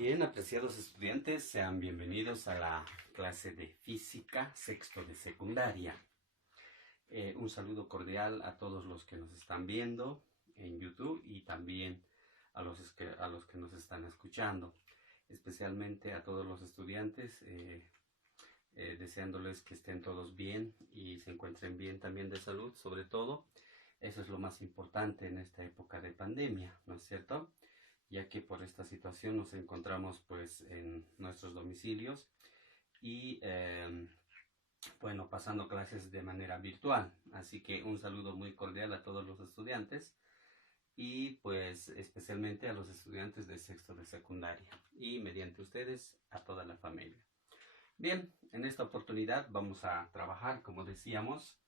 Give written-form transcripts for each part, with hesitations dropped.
Bien, apreciados estudiantes, sean bienvenidos a la clase de física, sexto de secundaria. Un saludo cordial a todos los que nos están viendo en YouTube y también a los que nos están escuchando, especialmente a todos los estudiantes, deseándoles que estén todos bien y se encuentren bien también de salud, sobre todo. Eso es lo más importante en esta época de pandemia, ¿no es cierto? Ya que por esta situación nos encontramos pues en nuestros domicilios y bueno, pasando clases de manera virtual. Así que un saludo muy cordial a todos los estudiantes y pues especialmente a los estudiantes de sexto de secundaria y mediante ustedes a toda la familia. Bien, en esta oportunidad vamos a trabajar, como decíamos,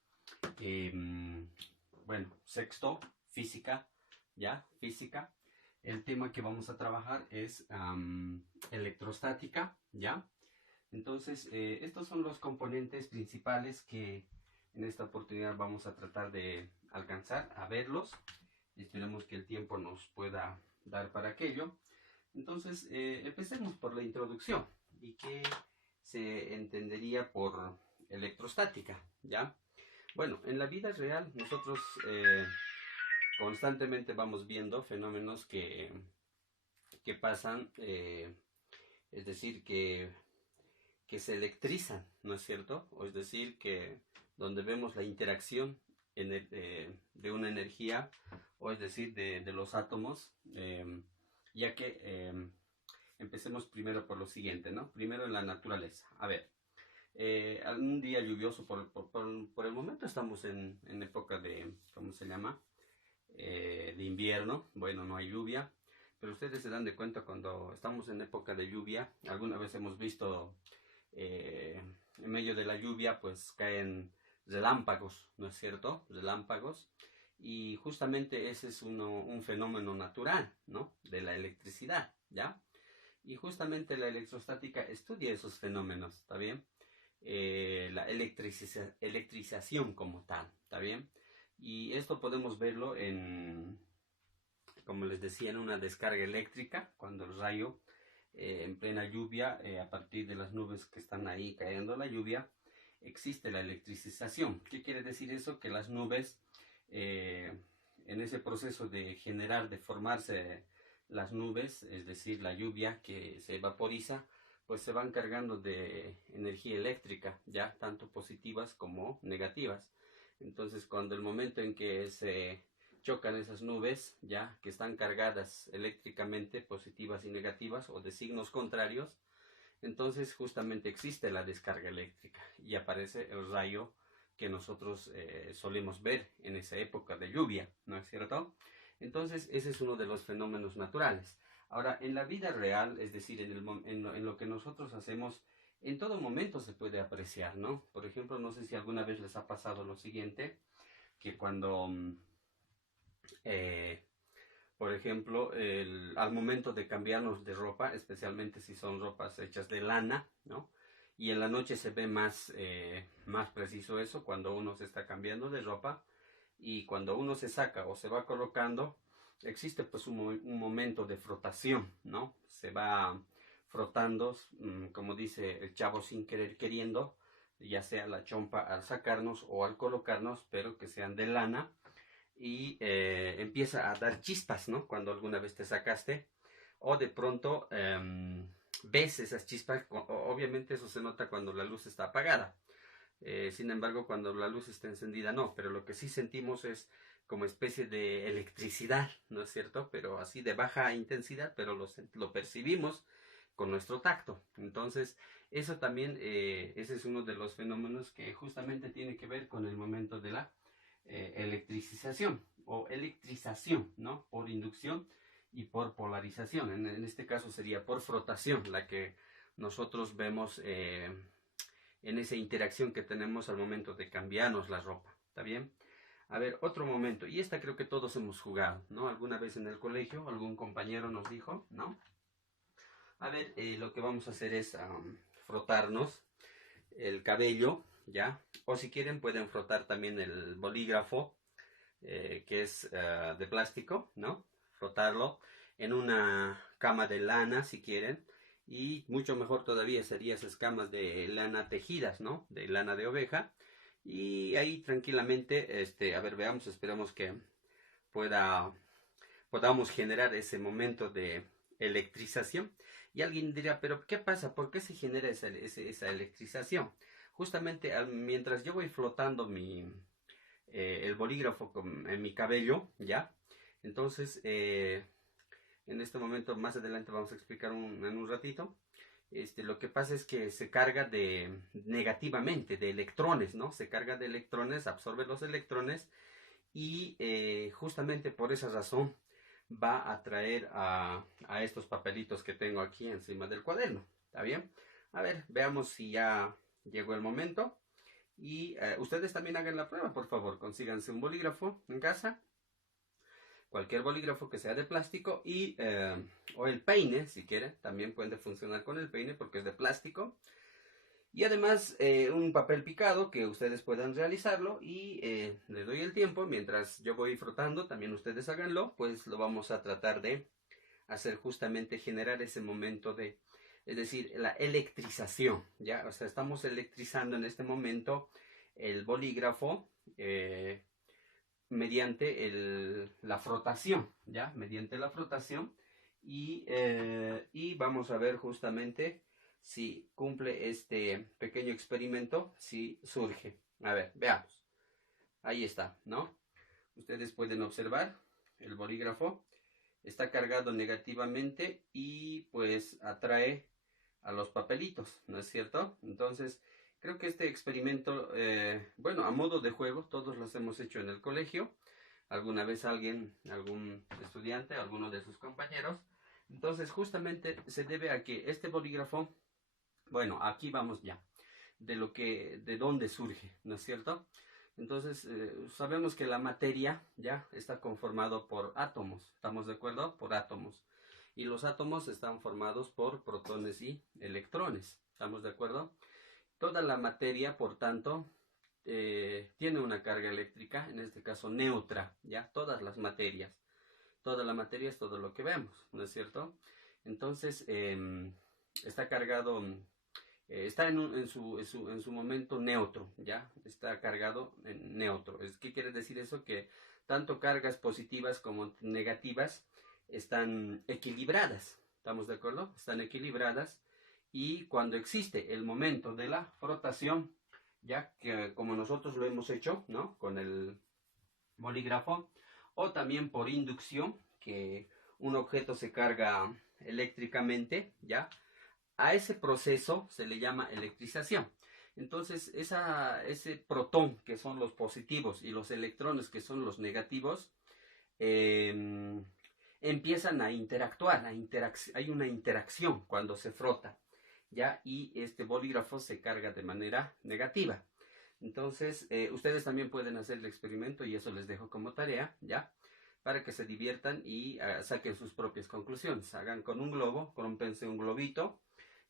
bueno, sexto, física, ¿ya? Física. El tema que vamos a trabajar es electrostática, ¿ya? Entonces, estos son los componentes principales que en esta oportunidad vamos a tratar de alcanzar, a verlos. Esperemos que el tiempo nos pueda dar para aquello. Entonces, empecemos por la introducción. ¿Y qué se entendería por electrostática? ¿Ya? Bueno, en la vida real nosotros constantemente vamos viendo fenómenos que pasan, es decir, que se electrizan, ¿no es cierto? O es decir, que donde vemos la interacción de una energía, o es decir, de los átomos, ya que empecemos primero por lo siguiente, ¿no? Primero en la naturaleza. A ver, un día lluvioso, por el momento estamos en época de, ¿cómo se llama? De invierno, bueno, no hay lluvia, pero ustedes se dan de cuenta cuando estamos en época de lluvia, alguna vez hemos visto en medio de la lluvia pues caen relámpagos, ¿no es cierto? Relámpagos, y justamente ese es un fenómeno natural, ¿no? De la electricidad, ¿ya? Y justamente la electrostática estudia esos fenómenos, ¿está bien? La electrización como tal, ¿está bien? Y esto podemos verlo como les decía, en una descarga eléctrica, cuando el rayo en plena lluvia, a partir de las nubes que están ahí cayendo la lluvia, existe la electrización. ¿Qué quiere decir eso? Que las nubes, en ese proceso de generar, de formarse las nubes, es decir, la lluvia que se vaporiza, pues se van cargando de energía eléctrica, ya tanto positivas como negativas. Entonces, cuando el momento en que se chocan esas nubes, ya que están cargadas eléctricamente, positivas y negativas, o de signos contrarios, entonces justamente existe la descarga eléctrica y aparece el rayo que nosotros solemos ver en esa época de lluvia, ¿no es cierto? Entonces, ese es uno de los fenómenos naturales. Ahora, en la vida real, es decir, en lo que nosotros hacemos, en todo momento se puede apreciar, ¿no? Por ejemplo, no sé si alguna vez les ha pasado lo siguiente, que cuando, por ejemplo, al momento de cambiarnos de ropa, especialmente si son ropas hechas de lana, ¿no? Y en la noche se ve más preciso eso, cuando uno se está cambiando de ropa, y cuando uno se saca o se va colocando, existe pues un momento de frotación, ¿no? Se va frotando, como dice el chavo, sin querer queriendo, ya sea la chompa al sacarnos o al colocarnos, pero que sean de lana, y empieza a dar chispas, ¿no? Cuando alguna vez te sacaste, o de pronto ves esas chispas, obviamente eso se nota cuando la luz está apagada. Sin embargo, cuando la luz está encendida, no, pero lo que sí sentimos es como especie de electricidad, ¿no es cierto? Pero así de baja intensidad, pero lo percibimos con nuestro tacto. Entonces, eso también, ese es uno de los fenómenos que justamente tiene que ver con el momento de la electrización o electrización, ¿no? Por inducción y por polarización. En este caso sería por frotación, la que nosotros vemos en esa interacción que tenemos al momento de cambiarnos la ropa. ¿Está bien? A ver, otro momento, y esta creo que todos hemos jugado, ¿no? Alguna vez en el colegio, algún compañero nos dijo, ¿no? A ver, lo que vamos a hacer es frotarnos el cabello, ¿ya? O si quieren pueden frotar también el bolígrafo, que es de plástico, ¿no? Frotarlo en una cama de lana, si quieren, y mucho mejor todavía sería esas camas de lana tejidas, ¿no? De lana de oveja, y ahí tranquilamente, a ver, veamos, esperamos que pueda, podamos generar ese momento de electrización. Y alguien dirá, pero ¿qué pasa? ¿Por qué se genera esa electrización? Justamente mientras yo voy flotando el bolígrafo en mi cabello, ¿ya? Entonces, en este momento, más adelante vamos a explicar en un ratito. Lo que pasa es que se carga negativamente de electrones, ¿no? Se carga de electrones, absorbe los electrones y justamente por esa razón va a atraer a estos papelitos que tengo aquí encima del cuaderno. ¿Está bien? A ver, veamos si ya llegó el momento. Y ustedes también hagan la prueba, por favor. Consíganse un bolígrafo en casa, cualquier bolígrafo que sea de plástico o el peine, si quieren, también puede funcionar con el peine porque es de plástico. Y además un papel picado que ustedes puedan realizarlo y les doy el tiempo mientras yo voy frotando, también ustedes háganlo, pues lo vamos a tratar de hacer justamente generar ese momento es decir, la electrización, ¿ya? O sea, estamos electrizando en este momento el bolígrafo mediante la frotación, ¿ya? Mediante la frotación y vamos a ver justamente si cumple este pequeño experimento, si surge. A ver, veamos. Ahí está, ¿no? Ustedes pueden observar el bolígrafo. Está cargado negativamente y pues atrae a los papelitos, ¿no es cierto? Entonces, creo que este experimento, bueno, a modo de juego, todos los hemos hecho en el colegio. Alguna vez algún estudiante, alguno de sus compañeros. Entonces, justamente se debe a que este bolígrafo, bueno, aquí vamos ya, de dónde surge, ¿no es cierto? Entonces, sabemos que la materia ya está conformado por átomos, ¿estamos de acuerdo? Por átomos. Y los átomos están formados por protones y electrones, ¿estamos de acuerdo? Toda la materia, por tanto, tiene una carga eléctrica, en este caso neutra, ¿ya? Todas las materias. Toda la materia es todo lo que vemos, ¿no es cierto? Entonces, está cargado está en su momento neutro, ¿ya? Está cargado en neutro. ¿Qué quiere decir eso? Que tanto cargas positivas como negativas están equilibradas. ¿Estamos de acuerdo? Están equilibradas y cuando existe el momento de la frotación, ya que como nosotros lo hemos hecho, ¿no? Con el bolígrafo, o también por inducción, que un objeto se carga eléctricamente, ¿ya? A ese proceso se le llama electrización. Entonces, ese protón, que son los positivos, y los electrones, que son los negativos, empiezan a interactuar, hay una interacción cuando se frota, ¿ya? Y este bolígrafo se carga de manera negativa. Entonces, ustedes también pueden hacer el experimento y eso les dejo como tarea, ¿ya? Para que se diviertan y saquen sus propias conclusiones. Hagan con un globo, cómprense un globito.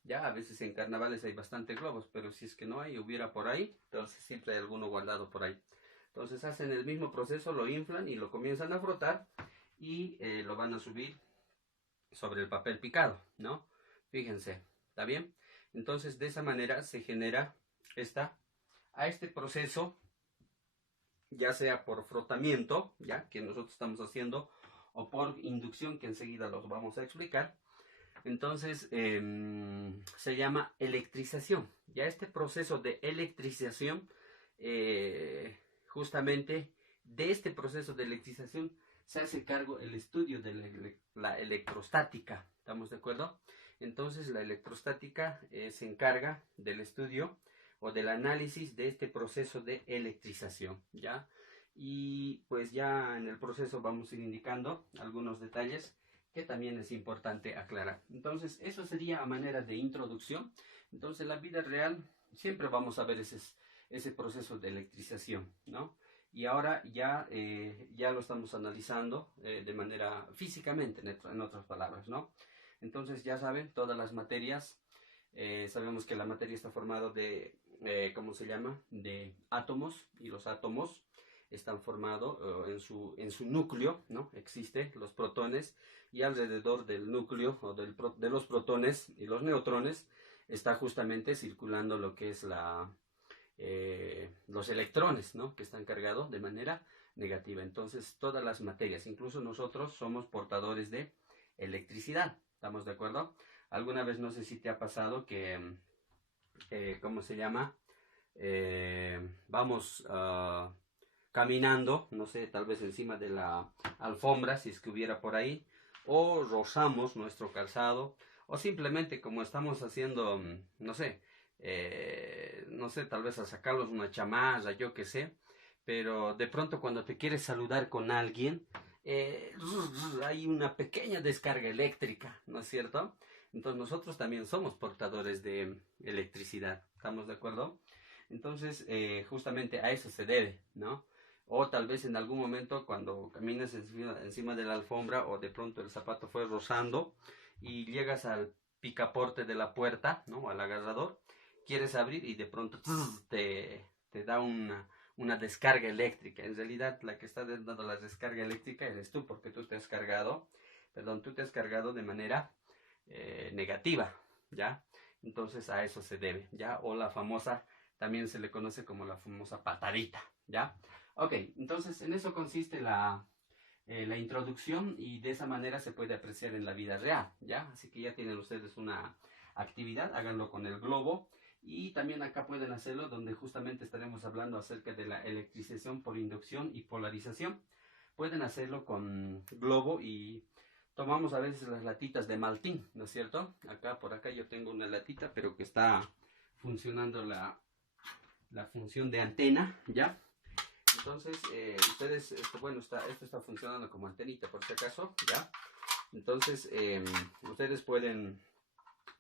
Ya, a veces en carnavales hay bastantes globos, pero si es que no hay, hubiera por ahí, entonces siempre hay alguno guardado por ahí. Entonces hacen el mismo proceso, lo inflan y lo comienzan a frotar y lo van a subir sobre el papel picado, ¿no? Fíjense, ¿está bien? Entonces de esa manera se genera este proceso, ya sea por frotamiento, ya que nosotros estamos haciendo, o por inducción, que enseguida los vamos a explicar. Entonces se llama electrización. Ya este proceso de electrización, justamente de este proceso de electrización se hace cargo el estudio de la electrostática. ¿Estamos de acuerdo? Entonces la electrostática se encarga del estudio o del análisis de este proceso de electrización, ¿ya? Y pues ya en el proceso vamos a ir indicando algunos detalles que también es importante aclarar. Entonces, eso sería a manera de introducción. Entonces, en la vida real siempre vamos a ver ese proceso de electrización, ¿no? Y ahora ya lo estamos analizando de manera físicamente, en otras palabras, ¿no? Entonces, ya saben, todas las materias, sabemos que la materia está formada ¿cómo se llama? De átomos, y los átomos están formados en su núcleo, ¿no? Existen los protones y alrededor del núcleo o de los protones y los neutrones está justamente circulando lo que es los electrones, ¿no? Que están cargados de manera negativa. Entonces, todas las materias, incluso nosotros, somos portadores de electricidad. ¿Estamos de acuerdo? Alguna vez, no sé si te ha pasado que, ¿cómo se llama? Vamos caminando, no sé, tal vez encima de la alfombra, si es que hubiera por ahí, o rozamos nuestro calzado, o simplemente como estamos haciendo, no sé, tal vez a sacarlos una chamarra, yo qué sé, pero de pronto cuando te quieres saludar con alguien, hay una pequeña descarga eléctrica, ¿no es cierto? Entonces nosotros también somos portadores de electricidad, ¿estamos de acuerdo? Entonces, justamente a eso se debe, ¿no? O tal vez en algún momento cuando caminas encima de la alfombra o de pronto el zapato fue rozando y llegas al picaporte de la puerta, ¿no? Al agarrador, quieres abrir y de pronto te da una descarga eléctrica. En realidad la que está dando la descarga eléctrica eres tú porque tú te has cargado, tú te has cargado de manera negativa, ¿ya? Entonces a eso se debe, ¿ya? O la famosa, también se le conoce como la famosa patadita, ¿ya? Ok, entonces en eso consiste la introducción y de esa manera se puede apreciar en la vida real, ¿ya? Así que ya tienen ustedes una actividad, háganlo con el globo y también acá pueden hacerlo donde justamente estaremos hablando acerca de la electrización por inducción y polarización. Pueden hacerlo con globo y tomamos a veces las latitas de Maltín, ¿no es cierto? Por acá yo tengo una latita, pero que está funcionando la función de antena, ¿ya? Entonces, ustedes, esto está funcionando como antenita, por si acaso, ¿ya? Entonces, ustedes pueden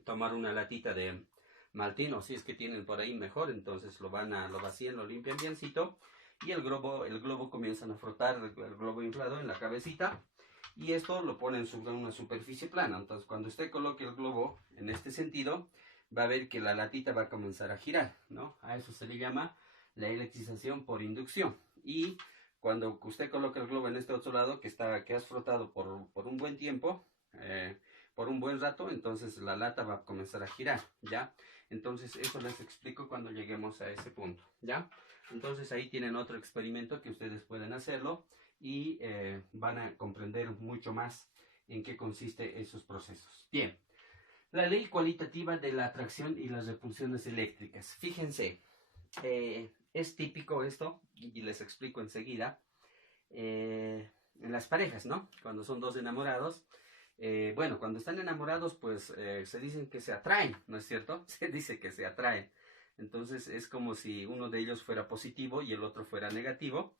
tomar una latita de Maltín, o si es que tienen por ahí mejor, entonces lo vacían, lo limpian biencito, y el globo comienzan a frotar el globo inflado en la cabecita, y esto lo ponen sobre una superficie plana. Entonces, cuando usted coloque el globo en este sentido, va a ver que la latita va a comenzar a girar, ¿no? A eso se le llama la electrización por inducción. Y cuando usted coloca el globo en este otro lado, que has frotado por un buen tiempo, por un buen rato, entonces la lata va a comenzar a girar, ¿ya? Entonces eso les explico cuando lleguemos a ese punto, ¿ya? Entonces ahí tienen otro experimento que ustedes pueden hacerlo y van a comprender mucho más en qué consiste esos procesos. Bien, la ley cualitativa de la atracción y las repulsiones eléctricas. Fíjense, es típico esto, y les explico enseguida, en las parejas, ¿no? Cuando son dos enamorados, cuando están enamorados, pues se dicen que se atraen, ¿no es cierto? Se dice que se atraen. Entonces es como si uno de ellos fuera positivo y el otro fuera negativo.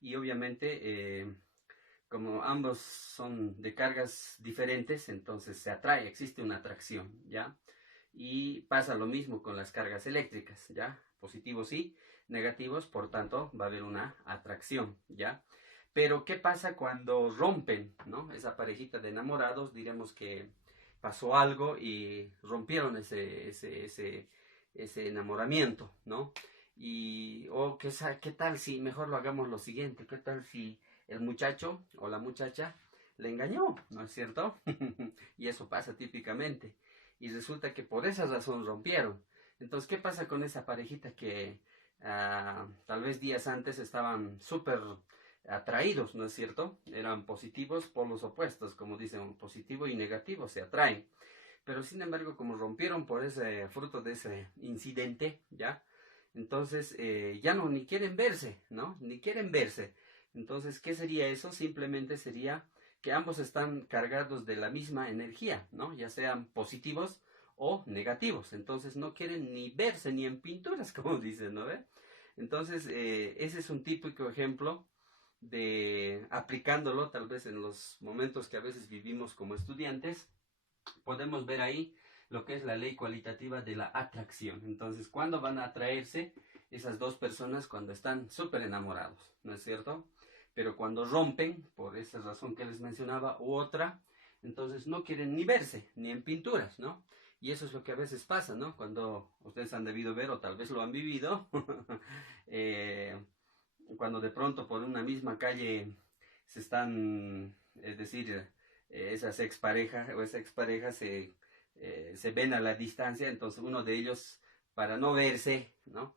Y obviamente, como ambos son de cargas diferentes, entonces se atrae, existe una atracción, ¿ya? Y pasa lo mismo con las cargas eléctricas, ¿ya? Positivos y negativos, por tanto, va a haber una atracción, ¿ya? Pero, ¿qué pasa cuando rompen, ¿no? Esa parejita de enamorados, diremos que pasó algo y rompieron ese enamoramiento, ¿no? ¿qué tal si mejor lo hagamos lo siguiente? ¿Qué tal si el muchacho o la muchacha le engañó, ¿no es cierto? Y eso pasa típicamente. Y resulta que por esa razón rompieron. Entonces, ¿qué pasa con esa parejita que tal vez días antes estaban súper atraídos, ¿no es cierto? Eran positivos por los opuestos, como dicen, positivo y negativo se atraen. Pero sin embargo, como rompieron por ese fruto de ese incidente, ¿ya? Entonces, ya no, ni quieren verse, ¿no? Ni quieren verse. Entonces, ¿qué sería eso? Simplemente sería que ambos están cargados de la misma energía, ¿no? Ya sean positivos o negativos. Entonces, no quieren ni verse ni en pinturas, como dicen, ¿no? Entonces, ese es un típico ejemplo de aplicándolo tal vez en los momentos que a veces vivimos como estudiantes. Podemos ver ahí lo que es la ley cualitativa de la atracción. Entonces, ¿cuándo van a atraerse esas dos personas? Cuando están súper enamorados, ¿no es cierto? Pero cuando rompen, por esa razón que les mencionaba, u otra, entonces no quieren ni verse, ni en pinturas, ¿no? Y eso es lo que a veces pasa, ¿no? Cuando ustedes han debido ver, o tal vez lo han vivido, cuando de pronto por una misma calle se están, es decir, esas exparejas o esa expareja se ven a la distancia, entonces uno de ellos, para no verse, ¿no?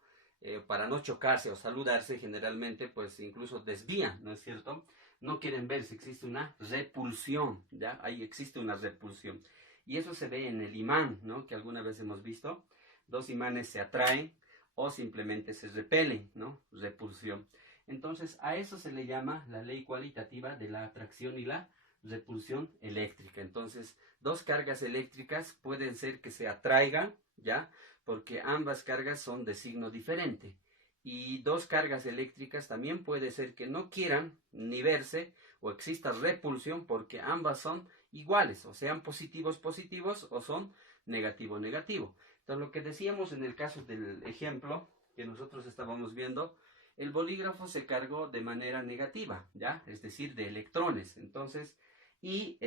Para no chocarse o saludarse, generalmente, pues incluso desvían, ¿no es cierto? No quieren verse, existe una repulsión, ¿ya? Ahí existe una repulsión. Y eso se ve en el imán, ¿no? Que alguna vez hemos visto. Dos imanes se atraen o simplemente se repelen, ¿no? Repulsión. Entonces, a eso se le llama la ley cualitativa de la atracción y la repulsión eléctrica. Entonces, dos cargas eléctricas pueden ser que se atraigan, ¿ya? Porque ambas cargas son de signo diferente. Y dos cargas eléctricas también puede ser que no quieran ni verse o exista repulsión porque ambas son iguales, o sean positivos positivos o son negativo negativo. Entonces, lo que decíamos en el caso del ejemplo que nosotros estábamos viendo, el bolígrafo se cargó de manera negativa, ¿ya? Es decir, de electrones. Entonces, y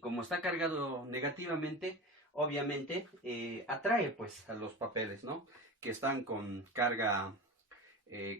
como está cargado negativamente, obviamente atrae pues a los papeles, ¿no? Que están con carga,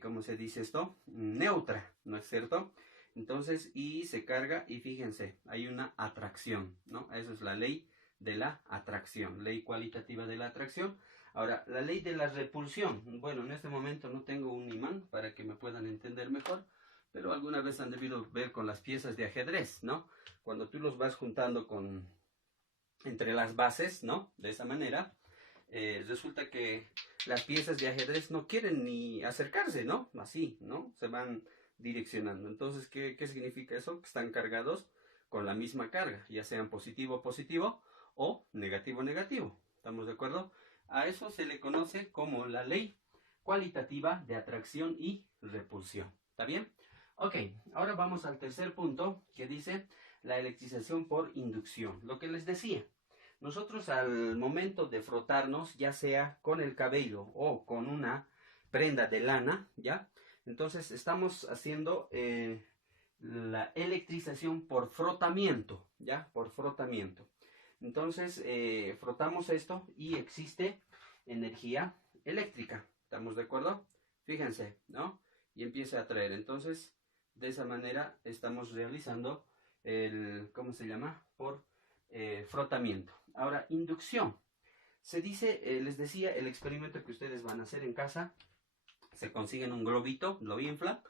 ¿cómo se dice esto? Neutra, ¿no es cierto? Entonces, y se carga y fíjense, hay una atracción, ¿no? Esa es la ley de la atracción, ley cualitativa de la atracción. Ahora, la ley de la repulsión. Bueno, en este momento no tengo un imán para que me puedan entender mejor, pero alguna vez han debido ver con las piezas de ajedrez, ¿no? Cuando tú los vas juntando entre las bases, ¿no? De esa manera, resulta que las piezas de ajedrez no quieren ni acercarse, ¿no? Así, ¿no? Se van direccionando. Entonces, ¿qué significa eso? Que están cargados con la misma carga, ya sean positivo positivo o negativo negativo. ¿Estamos de acuerdo? A eso se le conoce como la ley cualitativa de atracción y repulsión. ¿Está bien? Ok, ahora vamos al tercer punto que dice la electrización por inducción. Lo que les decía, nosotros al momento de frotarnos, ya sea con el cabello o con una prenda de lana, ¿ya? Entonces estamos haciendo la electrización por frotamiento, ¿ya? Por frotamiento. Entonces frotamos esto y existe energía eléctrica. ¿Estamos de acuerdo? Fíjense, ¿no? Y empieza a atraer. Entonces, de esa manera estamos realizando el, ¿cómo se llama? Por frotamiento. Ahora, inducción. Se dice, les decía, el experimento que ustedes van a hacer en casa, se consiguen un globito, lo inflan.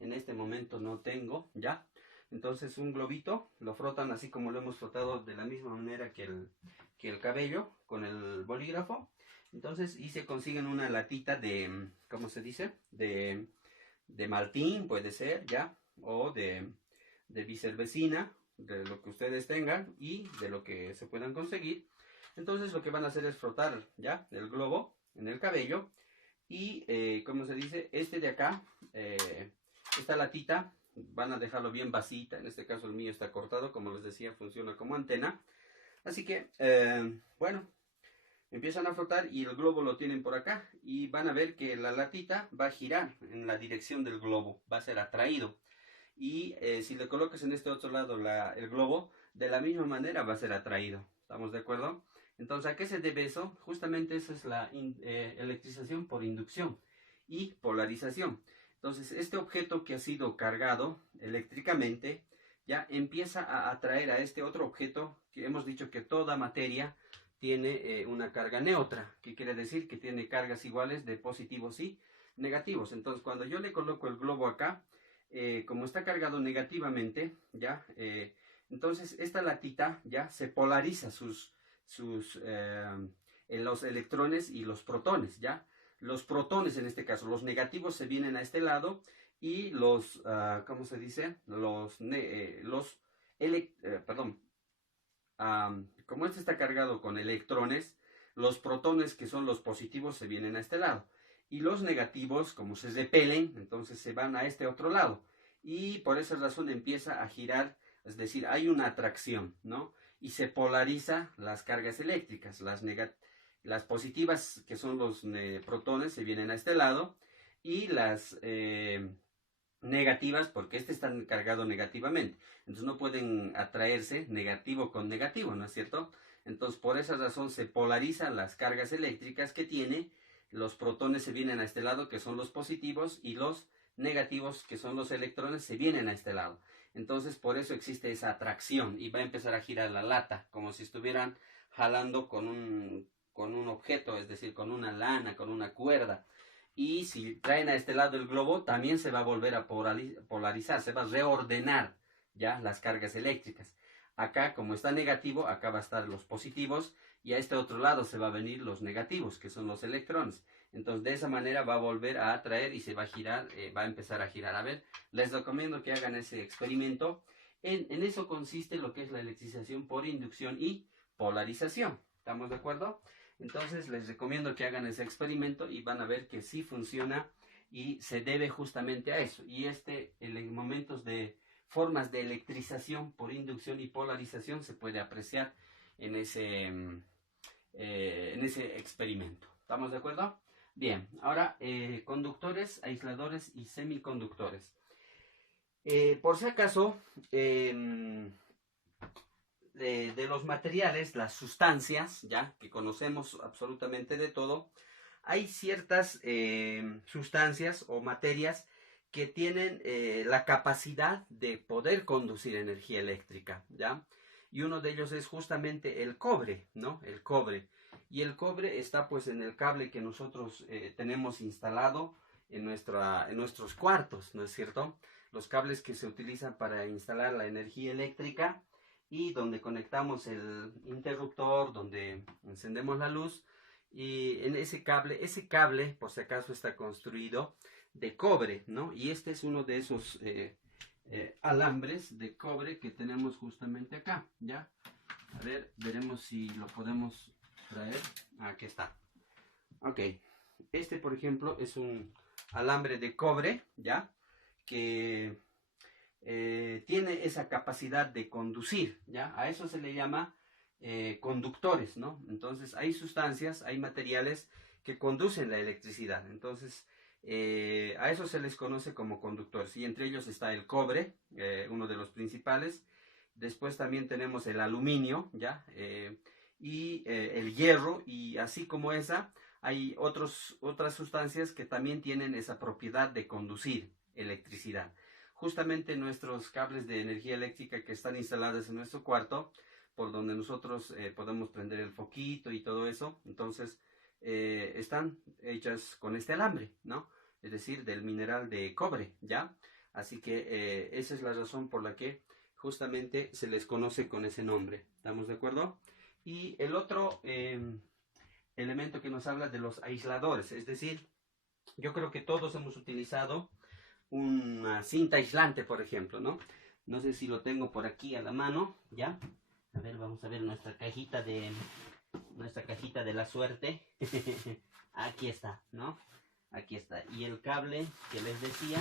En este momento no tengo, ¿ya? Entonces un globito, lo frotan así como lo hemos frotado de la misma manera que el cabello, con el bolígrafo. Entonces, y se consiguen una latita de, ¿cómo se dice? De maltín, puede ser, ¿ya? O de bicervecina, de lo que ustedes tengan y de lo que se puedan conseguir. Entonces lo que van a hacer es frotar, ¿ya? El globo en el cabello y, ¿cómo se dice? Este de acá, esta latita, van a dejarlo bien vasita. En este caso el mío está cortado, como les decía, funciona como antena. Así que, bueno, empiezan a frotar y el globo lo tienen por acá. Y van a ver que la latita va a girar en la dirección del globo, va a ser atraído. Y si le colocas en este otro lado el globo, de la misma manera va a ser atraído. ¿Estamos de acuerdo? Entonces, ¿a qué se debe eso? Justamente eso es la electrización por inducción y polarización. Entonces, este objeto que ha sido cargado eléctricamente ya empieza a atraer a este otro objeto, que hemos dicho que toda materia tiene una carga neutra, que quiere decir que tiene cargas iguales de positivos y negativos. Entonces, cuando yo le coloco el globo acá, como está cargado negativamente, ya, entonces esta latita ya se polariza los electrones y los protones, ya. Los protones en este caso, los negativos se vienen a este lado y los, ¿cómo se dice? Como este está cargado con electrones, los protones que son los positivos se vienen a este lado. Y los negativos, como se repelen, entonces se van a este otro lado. Y por esa razón empieza a girar, es decir, hay una atracción, ¿no? Y se polariza las cargas eléctricas. Las positivas, que son los protones, se vienen a este lado. Y las negativas, porque este está cargado negativamente. Entonces no pueden atraerse negativo con negativo, ¿no es cierto? Entonces por esa razón se polarizan las cargas eléctricas que tiene los protones se vienen a este lado, que son los positivos, y los negativos, que son los electrones, se vienen a este lado. Entonces, por eso existe esa atracción y va a empezar a girar la lata, como si estuvieran jalando con un objeto, es decir, con una lana, con una cuerda. Y si traen a este lado el globo, también se va a volver a polarizar, se va a reordenar ya las cargas eléctricas. Acá, como está negativo, acá va a estar los positivos, y a este otro lado se va a venir los negativos, que son los electrones. Entonces, de esa manera va a volver a atraer y se va a girar, va a empezar a girar. A ver, les recomiendo que hagan ese experimento. En eso consiste lo que es la electrización por inducción y polarización. ¿Estamos de acuerdo? Entonces, les recomiendo que hagan ese experimento y van a ver que sí funciona y se debe justamente a eso. Y en momentos de formas de electrización por inducción y polarización se puede apreciar en ese experimento. ¿Estamos de acuerdo? Bien, ahora conductores, aisladores y semiconductores. Por si acaso, de los materiales, las sustancias, ya que conocemos absolutamente de todo, hay ciertas sustancias o materias que tienen la capacidad de poder conducir energía eléctrica, ¿ya? Y uno de ellos es justamente el cobre, ¿no? El cobre. Y el cobre está pues en el cable que nosotros tenemos instalado en nuestros cuartos, ¿no es cierto? Los cables que se utilizan para instalar la energía eléctrica y donde conectamos el interruptor, donde encendemos la luz. Y en ese cable, por si acaso, está construido de cobre, ¿no? Y este es uno de esos alambres de cobre que tenemos justamente acá, ¿ya? A ver, veremos si lo podemos traer. Aquí está. Ok. Este, por ejemplo, es un alambre de cobre, ¿ya? Que tiene esa capacidad de conducir, ¿ya? A eso se le llama conductores, ¿no? Entonces hay sustancias, hay materiales que conducen la electricidad. Entonces a eso se les conoce como conductores. Y entre ellos está el cobre, uno de los principales. Después también tenemos el aluminio, ¿ya? Y el hierro. Y así como esa, hay otras sustancias que también tienen esa propiedad de conducir electricidad. Justamente nuestros cables de energía eléctrica que están instalados en nuestro cuarto, por donde nosotros podemos prender el foquito y todo eso, entonces están hechas con este alambre, ¿no? Es decir, del mineral de cobre, ¿ya? Así que esa es la razón por la que justamente se les conoce con ese nombre. ¿Estamos de acuerdo? Y el otro elemento que nos habla de los aisladores, es decir, yo creo que todos hemos utilizado una cinta aislante, por ejemplo, ¿no? No sé si lo tengo por aquí a la mano, ¿ya? A ver, vamos a ver nuestra cajita de la suerte. Aquí está, ¿no? Aquí está. Y el cable que les decía,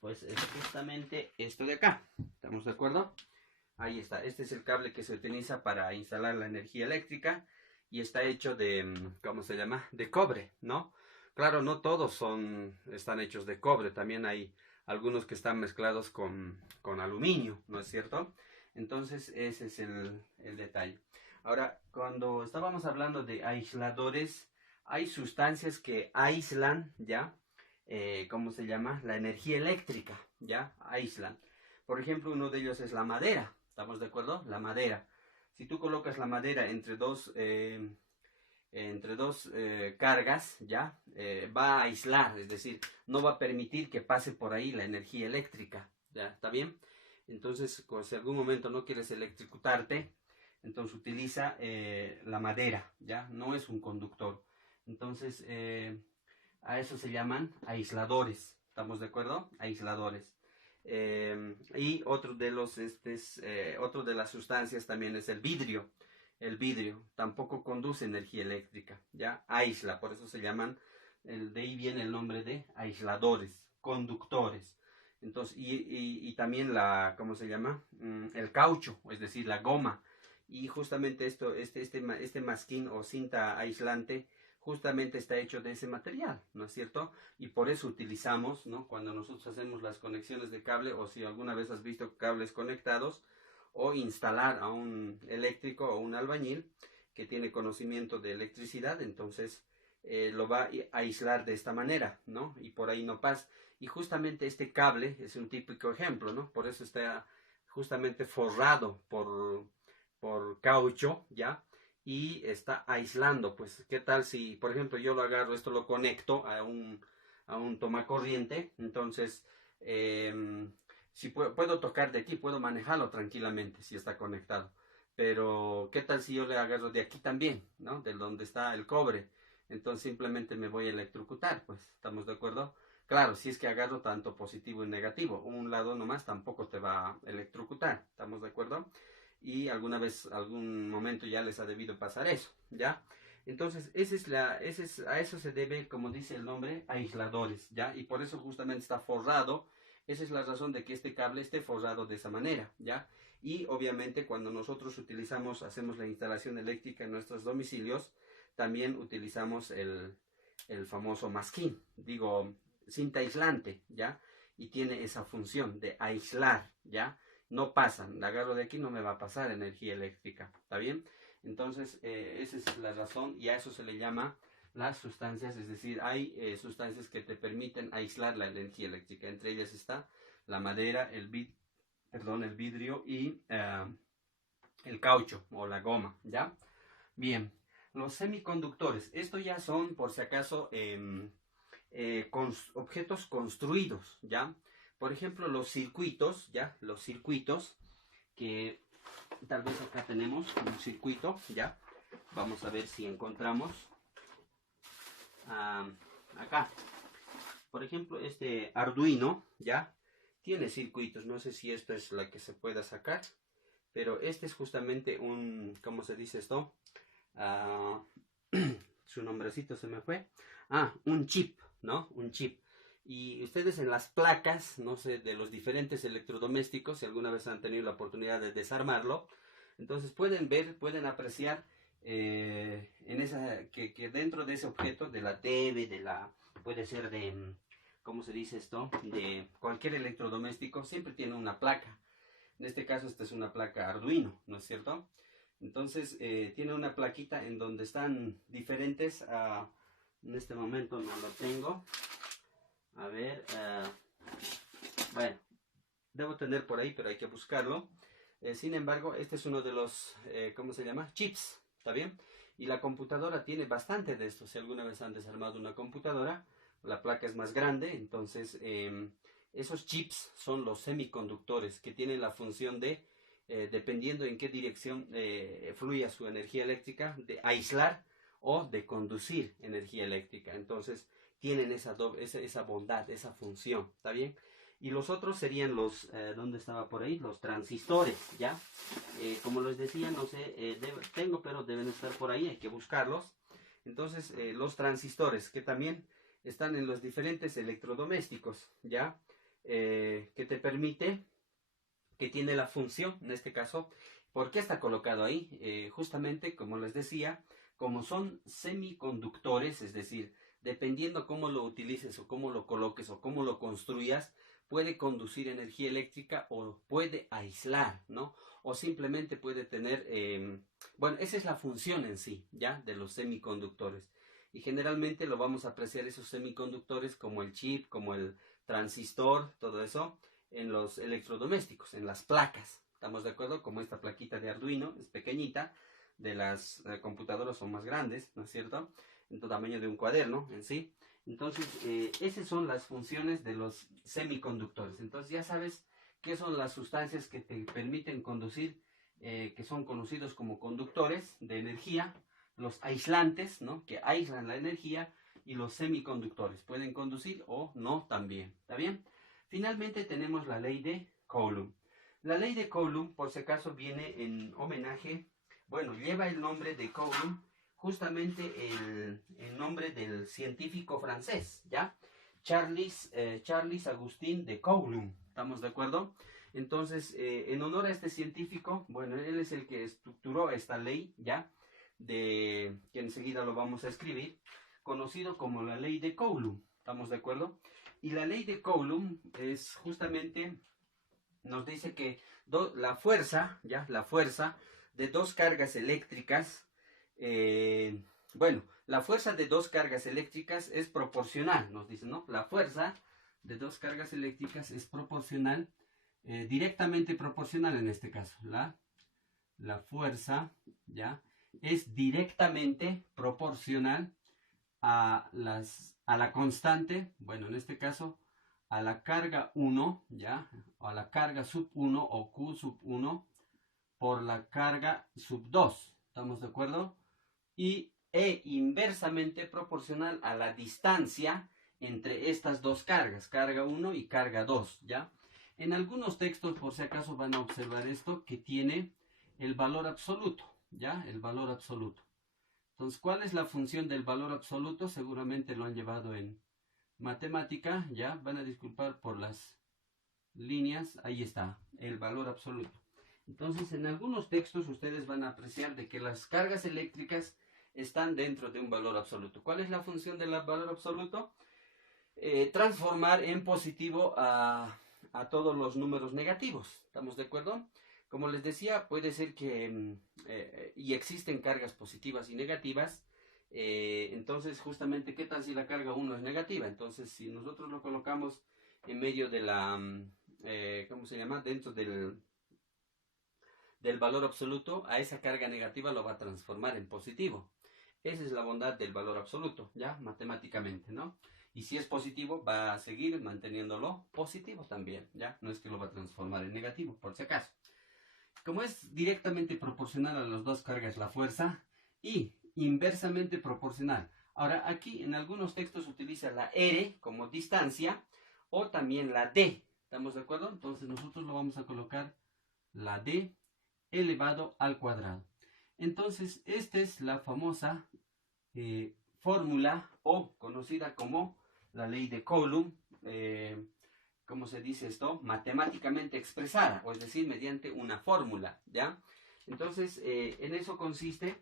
pues es justamente esto de acá. ¿Estamos de acuerdo? Ahí está. Este es el cable que se utiliza para instalar la energía eléctrica y está hecho de, ¿cómo se llama? De cobre, ¿no? Claro, no todos están hechos de cobre, también hay algunos que están mezclados con aluminio, ¿no es cierto? Entonces ese es el detalle. Ahora, cuando estábamos hablando de aisladores, hay sustancias que aíslan, ¿ya? ¿Cómo se llama? La energía eléctrica, ¿ya? Aíslan. Por ejemplo, uno de ellos es la madera, ¿estamos de acuerdo? La madera. Si tú colocas la madera entre dos cargas, ya va a aislar, es decir, no va a permitir que pase por ahí la energía eléctrica, ¿ya? ¿Está bien? Entonces, si algún momento no quieres electrocutarte, entonces utiliza la madera, ¿ya? No es un conductor. Entonces, a eso se llaman aisladores, ¿estamos de acuerdo? Aisladores. Y otro de las sustancias también es el vidrio. El vidrio tampoco conduce energía eléctrica, ¿ya? Aísla, por eso se llaman, de ahí viene el nombre de aisladores, conductores. Entonces, y también ¿cómo se llama? El caucho, es decir, la goma. Y justamente este masking o cinta aislante justamente está hecho de ese material, ¿no es cierto? Y por eso utilizamos, ¿no? Cuando nosotros hacemos las conexiones de cable, o si alguna vez has visto cables conectados, o instalar a un eléctrico o un albañil que tiene conocimiento de electricidad, entonces lo va a aislar de esta manera, ¿no? Y por ahí no pasa. Y justamente este cable es un típico ejemplo, ¿no? Por eso está justamente forrado por caucho, ¿ya? Y está aislando, pues, ¿qué tal si, por ejemplo, yo lo agarro, esto lo conecto a un tomacorriente, entonces, si puedo tocar de aquí, puedo manejarlo tranquilamente si está conectado. Pero, ¿qué tal si yo le agarro de aquí también, ¿no? De donde está el cobre. Entonces simplemente me voy a electrocutar, pues, ¿estamos de acuerdo? Claro, si es que agarro tanto positivo y negativo, un lado nomás tampoco te va a electrocutar, ¿estamos de acuerdo? Y alguna vez, algún momento ya les ha debido pasar eso, ¿ya? Entonces, a eso se debe, como dice el nombre, aisladores, ¿ya? Y por eso justamente está forrado. Esa es la razón de que este cable esté forrado de esa manera, ¿ya? Y obviamente cuando nosotros hacemos la instalación eléctrica en nuestros domicilios, también utilizamos el famoso masking, digo, cinta aislante, ¿ya? Y tiene esa función de aislar, ¿ya? No pasan, la agarro de aquí, no me va a pasar energía eléctrica, ¿está bien? Entonces, esa es la razón y a eso se le llama las sustancias, es decir, hay sustancias que te permiten aislar la energía eléctrica, entre ellas está la madera, el vidrio y el caucho o la goma, ¿ya? Bien, los semiconductores, esto ya son, por si acaso, objetos construidos, ¿ya? Por ejemplo, los circuitos, ¿ya? Los circuitos, que tal vez acá tenemos un circuito, ¿ya? Vamos a ver si encontramos acá. Por ejemplo, este Arduino, ¿ya? Tiene circuitos, no sé si esto es la que se pueda sacar, pero este es justamente un, ¿cómo se dice esto? Su nombrecito se me fue. Un chip, ¿no? Un chip. Y ustedes en las placas, no sé, de los diferentes electrodomésticos, si alguna vez han tenido la oportunidad de desarmarlo, entonces pueden ver, pueden apreciar que dentro de ese objeto, de la TV, puede ser de, ¿cómo se dice esto? De cualquier electrodoméstico, siempre tiene una placa. En este caso, esta es una placa Arduino, ¿no es cierto? Entonces, tiene una plaquita en donde están diferentes. En este momento no lo tengo. A ver, bueno, debo tener por ahí, pero hay que buscarlo. Sin embargo, este es uno de los, ¿cómo se llama? Chips, ¿está bien? Y la computadora tiene bastante de esto. Si alguna vez han desarmado una computadora, la placa es más grande, entonces esos chips son los semiconductores que tienen la función de, dependiendo en qué dirección fluya su energía eléctrica, de aislar o de conducir energía eléctrica. Entonces tienen esa bondad, esa función, ¿está bien? Y los otros serían ¿dónde estaba por ahí? Los transistores, ¿ya? Como les decía, no sé, tengo, pero deben estar por ahí, hay que buscarlos. Entonces, los transistores, que también están en los diferentes electrodomésticos, ¿ya? Que te permite, que tiene la función, en este caso, ¿por qué está colocado ahí? Justamente, como les decía, como son semiconductores, es decir, dependiendo cómo lo utilices o cómo lo coloques o cómo lo construyas, puede conducir energía eléctrica o puede aislar, ¿no? O simplemente puede tener, bueno, esa es la función en sí, ¿ya? De los semiconductores. Y generalmente lo vamos a apreciar esos semiconductores como el chip, como el transistor, todo eso, en los electrodomésticos, en las placas. ¿Estamos de acuerdo? Como esta plaquita de Arduino, es pequeñita, de las computadoras son más grandes, ¿no es cierto? En tu tamaño de un cuaderno en sí. Entonces, esas son las funciones de los semiconductores. Entonces, ya sabes qué son las sustancias que te permiten conducir, que son conocidos como conductores de energía, los aislantes, ¿no? Que aíslan la energía, y los semiconductores. Pueden conducir o no también. ¿Está bien? Finalmente tenemos la ley de Coulomb. La ley de Coulomb, por si acaso, viene en homenaje, bueno, lleva el nombre de Coulomb, justamente el nombre del científico francés, ¿ya? Charles Agustín de Coulomb, ¿estamos de acuerdo? Entonces, en honor a este científico, bueno, él es el que estructuró esta ley, ¿ya? Que enseguida lo vamos a escribir, conocido como la ley de Coulomb, ¿estamos de acuerdo? Y la ley de Coulomb es justamente, nos dice que la fuerza, ¿ya? La fuerza de dos cargas eléctricas Bueno, la fuerza de dos cargas eléctricas es proporcional, nos dicen, ¿no? La fuerza de dos cargas eléctricas es proporcional, directamente proporcional en este caso. La fuerza, ¿ya? Es directamente proporcional a la constante, bueno, en este caso, a la carga 1, ¿ya? O a la carga sub 1 o Q sub 1 por la carga sub 2. ¿Estamos de acuerdo? E inversamente proporcional a la distancia entre estas dos cargas, carga 1 y carga 2, ¿ya? En algunos textos, por si acaso, van a observar esto, que tiene el valor absoluto, ¿ya? El valor absoluto. Entonces, ¿cuál es la función del valor absoluto? Seguramente lo han llevado en matemática, ¿ya? Van a disculpar por las líneas, ahí está, el valor absoluto. Entonces, en algunos textos ustedes van a apreciar de que las cargas eléctricas están dentro de un valor absoluto. ¿Cuál es la función del valor absoluto? Transformar en positivo a todos los números negativos. ¿Estamos de acuerdo? Como les decía, puede ser que, y existen cargas positivas y negativas, entonces justamente, ¿qué tal si la carga 1 es negativa? Entonces, si nosotros lo colocamos en medio de la, ¿cómo se llama? Dentro del valor absoluto, a esa carga negativa lo va a transformar en positivo. Esa es la bondad del valor absoluto, ¿ya? Matemáticamente, ¿no? Y si es positivo, va a seguir manteniéndolo positivo también, ¿ya? No es que lo va a transformar en negativo, por si acaso. Como es directamente proporcional a las dos cargas la fuerza y inversamente proporcional. Ahora, aquí en algunos textos utiliza la R como distancia o también la D. ¿Estamos de acuerdo? Entonces nosotros lo vamos a colocar la D elevado al cuadrado. Entonces, esta es la famosa fórmula o conocida como la ley de Coulomb, ¿cómo se dice esto? Matemáticamente expresada, o es decir, mediante una fórmula, ¿ya? Entonces, en eso consiste.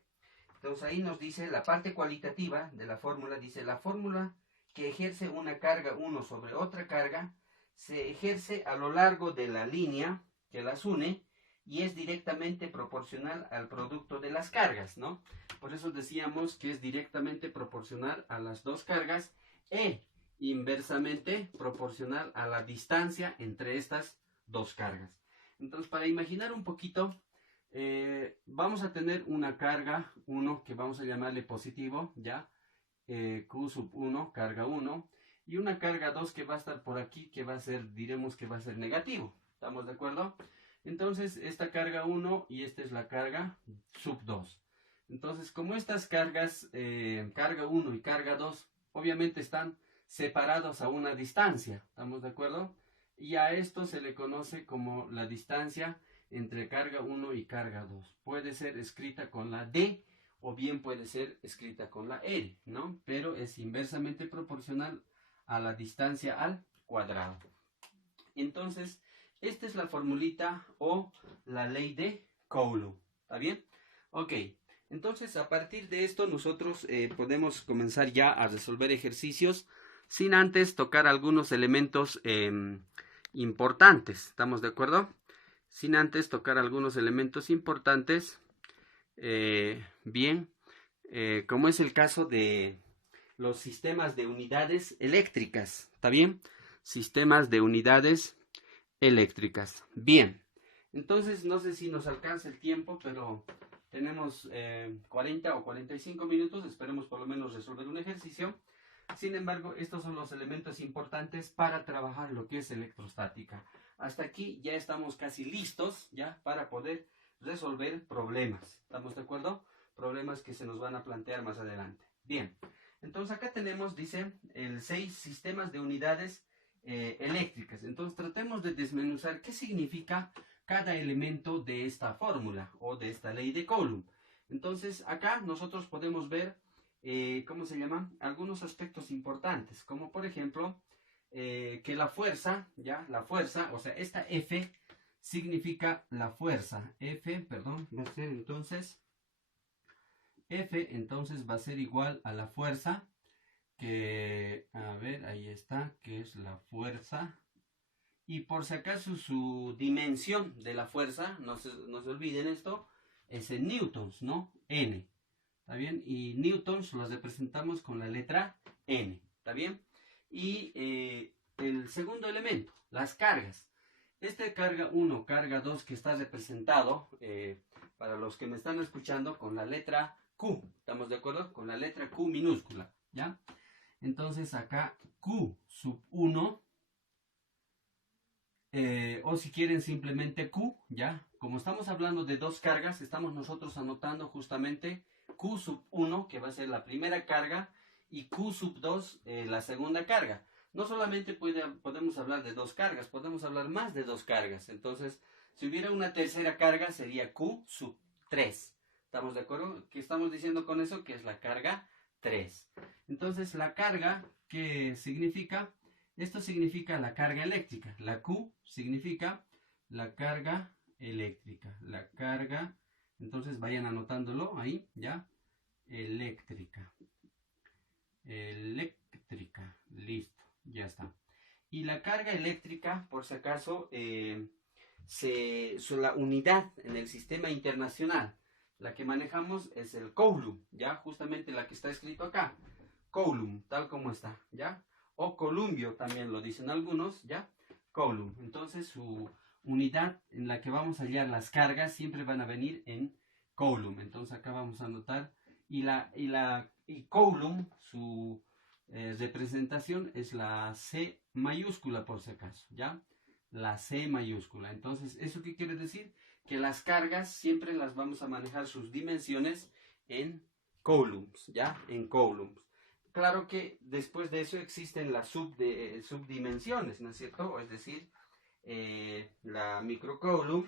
Entonces, ahí nos dice la parte cualitativa de la fórmula, dice la fórmula que ejerce una carga 1 sobre otra carga, se ejerce a lo largo de la línea que las une, y es directamente proporcional al producto de las cargas, ¿no? Por eso decíamos que es directamente proporcional a las dos cargas e inversamente proporcional a la distancia entre estas dos cargas. Entonces, para imaginar un poquito, vamos a tener una carga 1 que vamos a llamarle positivo, ¿ya? Q sub 1, carga 1, y una carga 2 que va a estar por aquí, que va a ser, diremos que va a ser negativo. ¿Estamos de acuerdo? Entonces, esta carga 1 y esta es la carga sub 2. Entonces, como estas cargas, carga 1 y carga 2, obviamente están separados a una distancia. ¿Estamos de acuerdo? Y a esto se le conoce como la distancia entre carga 1 y carga 2. Puede ser escrita con la D o bien puede ser escrita con la L, ¿no? Pero es inversamente proporcional a la distancia al cuadrado. Entonces, esta es la formulita o la ley de Coulomb. ¿Está bien? Ok. Entonces, a partir de esto, nosotros podemos comenzar ya a resolver ejercicios sin antes tocar algunos elementos importantes. ¿Estamos de acuerdo? Sin antes tocar algunos elementos importantes. Bien, como es el caso de los sistemas de unidades eléctricas. ¿Está bien? Sistemas de unidades eléctricas. Bien, entonces no sé si nos alcanza el tiempo, pero tenemos 40 o 45 minutos. Esperemos por lo menos resolver un ejercicio. Sin embargo, estos son los elementos importantes para trabajar lo que es electrostática. Hasta aquí ya estamos casi listos ya para poder resolver problemas. ¿Estamos de acuerdo? Problemas que se nos van a plantear más adelante. Bien, entonces acá tenemos, dice, el 6 sistemas de unidades eléctricas. Entonces tratemos de desmenuzar qué significa cada elemento de esta fórmula o de esta ley de Coulomb. Entonces acá nosotros podemos ver ¿cómo se llama? Algunos aspectos importantes, como por ejemplo que la fuerza, ya, la fuerza, o sea, esta F significa la fuerza. F, perdón, va a ser entonces, F entonces va a ser igual a la fuerza, que, a ver, ahí está, que es la fuerza. Y por si acaso su dimensión de la fuerza, no se olviden esto, es en newtons, ¿no? N. ¿está bien? Y newtons los representamos con la letra N, ¿está bien? Y el segundo elemento, las cargas. Este carga 1, carga 2 que está representado, para los que me están escuchando, con la letra Q. ¿Estamos de acuerdo? Con la letra Q minúscula, ¿ya? Entonces acá Q sub 1, o si quieren simplemente Q, ¿ya? Como estamos hablando de dos cargas, estamos nosotros anotando justamente Q sub 1, que va a ser la primera carga, y Q sub 2, la segunda carga. No solamente podemos hablar de dos cargas, podemos hablar más de dos cargas. Entonces, si hubiera una tercera carga, sería Q sub 3. ¿Estamos de acuerdo? ¿Qué estamos diciendo con eso? Que es la carga 3. Entonces, la carga, ¿qué significa? Esto significa la carga eléctrica. La Q significa la carga eléctrica. La carga, entonces vayan anotándolo ahí, ¿ya? Eléctrica. Eléctrica. Listo. Ya está. Y la carga eléctrica, por si acaso, la unidad en el sistema internacional, la que manejamos es el Coulomb, ¿ya? Justamente la que está escrito acá. Coulomb, tal como está, ¿ya? O columbio también lo dicen algunos, ¿ya? Coulomb. Entonces su unidad en la que vamos a hallar las cargas siempre van a venir en Coulomb. Entonces acá vamos a anotar. Y Coulomb, su representación es la C mayúscula, por si acaso, ¿ya? La C mayúscula. Entonces, ¿eso qué quiere decir? Que las cargas siempre las vamos a manejar sus dimensiones en coulombs, ¿ya? En coulombs. Claro que después de eso existen las subdimensiones, ¿no es cierto? Es decir, la microcoulomb,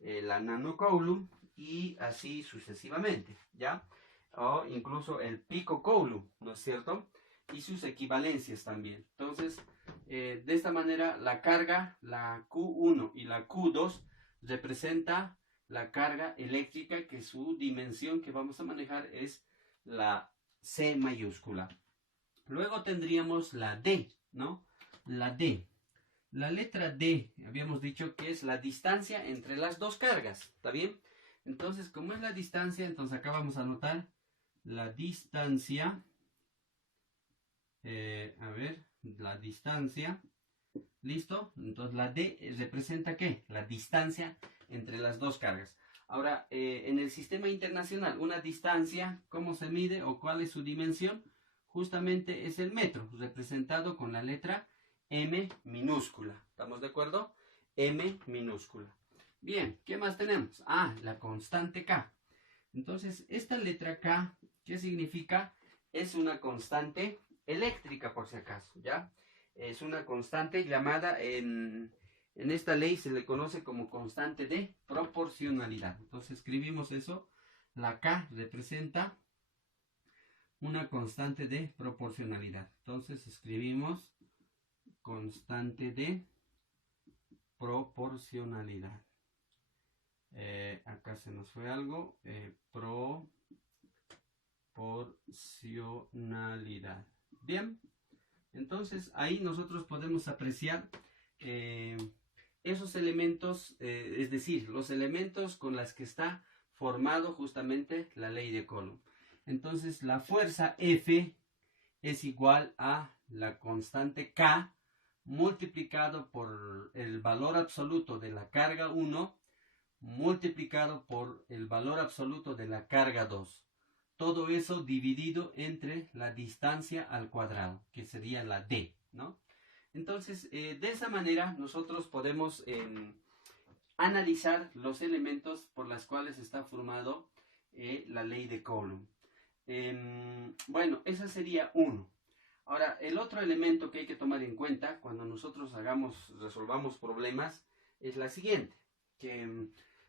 la nanocoulomb y así sucesivamente, ¿ya? O incluso el picocoulomb, ¿no es cierto? Y sus equivalencias también. Entonces, de esta manera, la carga, la Q1 y la Q2 representa la carga eléctrica, que su dimensión que vamos a manejar es la C mayúscula. Luego tendríamos la D, ¿no? La D. La letra D, habíamos dicho que es la distancia entre las dos cargas, ¿está bien? Entonces, como es la distancia, entonces acá vamos a anotar la distancia. La distancia. ¿Listo? Entonces la D representa ¿qué? La distancia entre las dos cargas. Ahora, en el sistema internacional, una distancia, ¿cómo se mide o cuál es su dimensión? Justamente es el metro, representado con la letra M minúscula. ¿Estamos de acuerdo? M minúscula. Bien, ¿qué más tenemos? Ah, la constante K. Entonces, esta letra K, ¿qué significa? Es una constante eléctrica, por si acaso, ¿ya? Es una constante llamada, en esta ley se le conoce como constante de proporcionalidad. Entonces escribimos eso. La K representa una constante de proporcionalidad. Entonces escribimos constante de proporcionalidad. Acá se nos fue algo. Proporcionalidad. Bien. Entonces ahí nosotros podemos apreciar esos elementos, es decir, los elementos con los que está formado justamente la ley de Coulomb. Entonces la fuerza F es igual a la constante K multiplicado por el valor absoluto de la carga 1 multiplicado por el valor absoluto de la carga 2. Todo eso dividido entre la distancia al cuadrado, que sería la D, ¿no? Entonces, de esa manera nosotros podemos analizar los elementos por los cuales está formado la ley de Coulomb. Bueno, esa sería uno. Ahora, el otro elemento que hay que tomar en cuenta cuando nosotros resolvamos problemas es la siguiente, que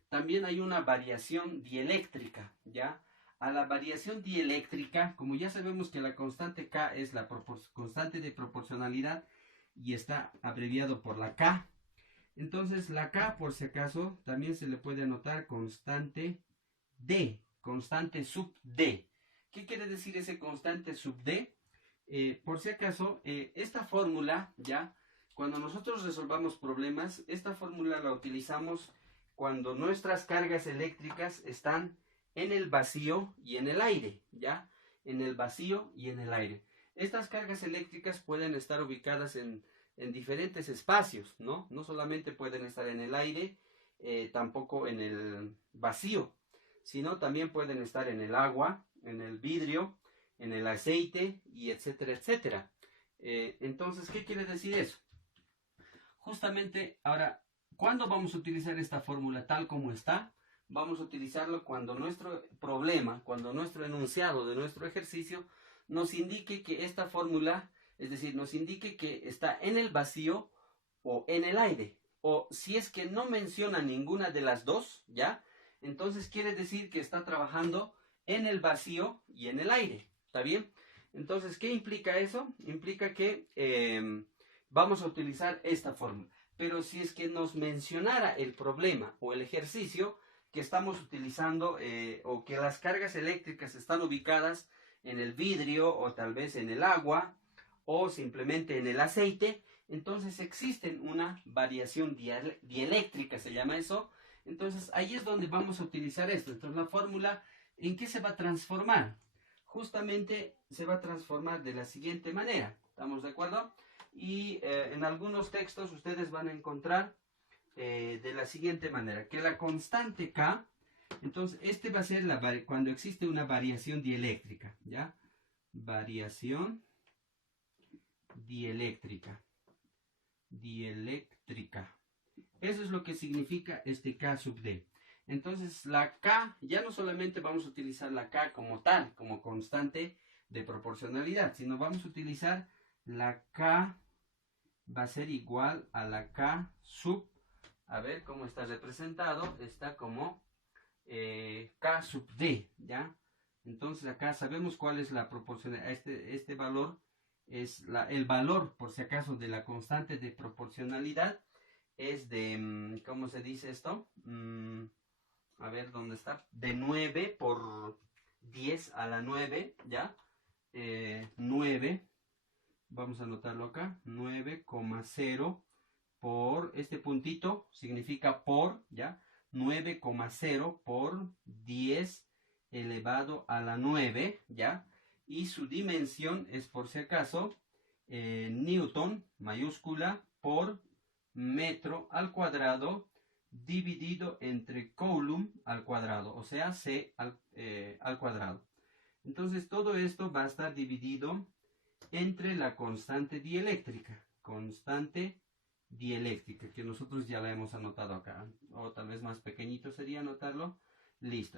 también hay una variación dieléctrica, ¿ya? A la variación dieléctrica, como ya sabemos que la constante K es la constante de proporcionalidad y está abreviado por la K, entonces la K, por si acaso, también se le puede anotar constante D, constante sub D. ¿Qué quiere decir ese constante sub D? Por si acaso, esta fórmula, ya, cuando nosotros resolvamos problemas, esta fórmula la utilizamos cuando nuestras cargas eléctricas están en el vacío y en el aire, ¿ya? En el vacío y en el aire. Estas cargas eléctricas pueden estar ubicadas en diferentes espacios, ¿no? No solamente pueden estar en el aire, tampoco en el vacío, sino también pueden estar en el agua, en el vidrio, en el aceite, y etcétera, etcétera. Entonces, ¿qué quiere decir eso? Justamente, ahora, ¿cuándo vamos a utilizar esta fórmula tal como está? Vamos a utilizarlo cuando nuestro problema, cuando nuestro enunciado de nuestro ejercicio nos indique que esta fórmula, es decir, nos indique que está en el vacío o en el aire. O si es que no menciona ninguna de las dos, ¿ya? Entonces quiere decir que está trabajando en el vacío y en el aire. ¿Está bien? Entonces, ¿qué implica eso? Implica que vamos a utilizar esta fórmula. Pero si es que nos mencionara el problema o el ejercicio que estamos utilizando, o que las cargas eléctricas están ubicadas en el vidrio o tal vez en el agua o simplemente en el aceite, entonces existen una variación dieléctrica, se llama eso. Entonces ahí es donde vamos a utilizar esto. Entonces la fórmula, ¿en qué se va a transformar? Justamente se va a transformar de la siguiente manera. ¿Estamos de acuerdo? Y en algunos textos ustedes van a encontrar de la siguiente manera, que la constante K, entonces este va a ser cuando existe una variación dieléctrica, ¿ya? Variación dieléctrica. Eso es lo que significa este K sub D. Entonces la K, ya no solamente vamos a utilizar la K como tal, como constante de proporcionalidad, sino vamos a utilizar la K, va a ser igual a la K sub, a ver cómo está representado, está como K sub D, ¿ya? Entonces acá sabemos cuál es la proporcionalidad, este valor es el valor, por si acaso, de la constante de proporcionalidad es de, ¿cómo se dice esto? A ver, ¿dónde está? De 9 por 10 a la 9, ¿ya? 9, vamos a anotarlo acá, 9,0 por, este puntito significa por, ¿ya? 9,0 por 10 elevado a la 9, ¿ya? Y su dimensión es, por si acaso, Newton, mayúscula, por metro al cuadrado, dividido entre Coulomb al cuadrado, o sea, C al cuadrado. Entonces, todo esto va a estar dividido entre la constante dieléctrica, que nosotros ya la hemos anotado acá, o tal vez más pequeñito sería anotarlo. Listo.